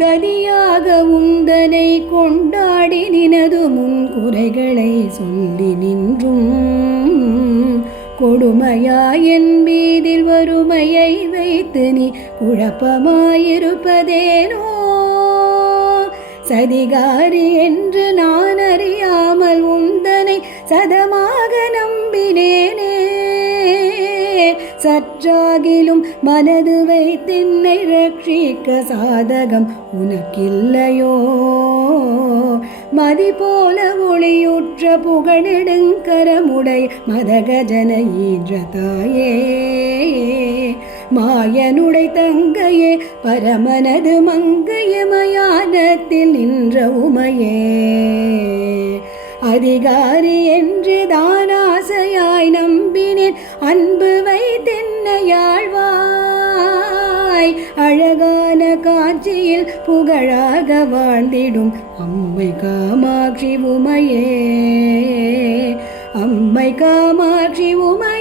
கதியாக உந்தனை கொண்டாடி நினது முன் குறைகளை சொல்லி நின்றும் கொடுமையாய் என் மீதில் வறுமையை வைத்து நீ குழப்பமாயிருப்பதேனோ? சதிகாரி என்று நான் அறியாமல் உந்தனை சதமாக நம்பினேனே. சற்றாகிலும் மனது வைத்தென்னை ரட்சிக்க சாதகம் உனக்கில்லையோ? மதி போல ஒளியுற்ற புகழெடுங்கரமுடை மதகஜன ஈன்ற தாயே, மாயனுடை தங்கையே, பரமனது மங்கைய மயானத்தில் நின்ற உமையே, அதிகாரி என்று தானாசையாய் நம்பினேன் அன்பு வைத்தென்னையாழ்வாய். அழகான காட்சியில் புகழாக வாழ்ந்திடும் அம்மை காமாட்சி உமையே, அம்மை காமாட்சி உமை.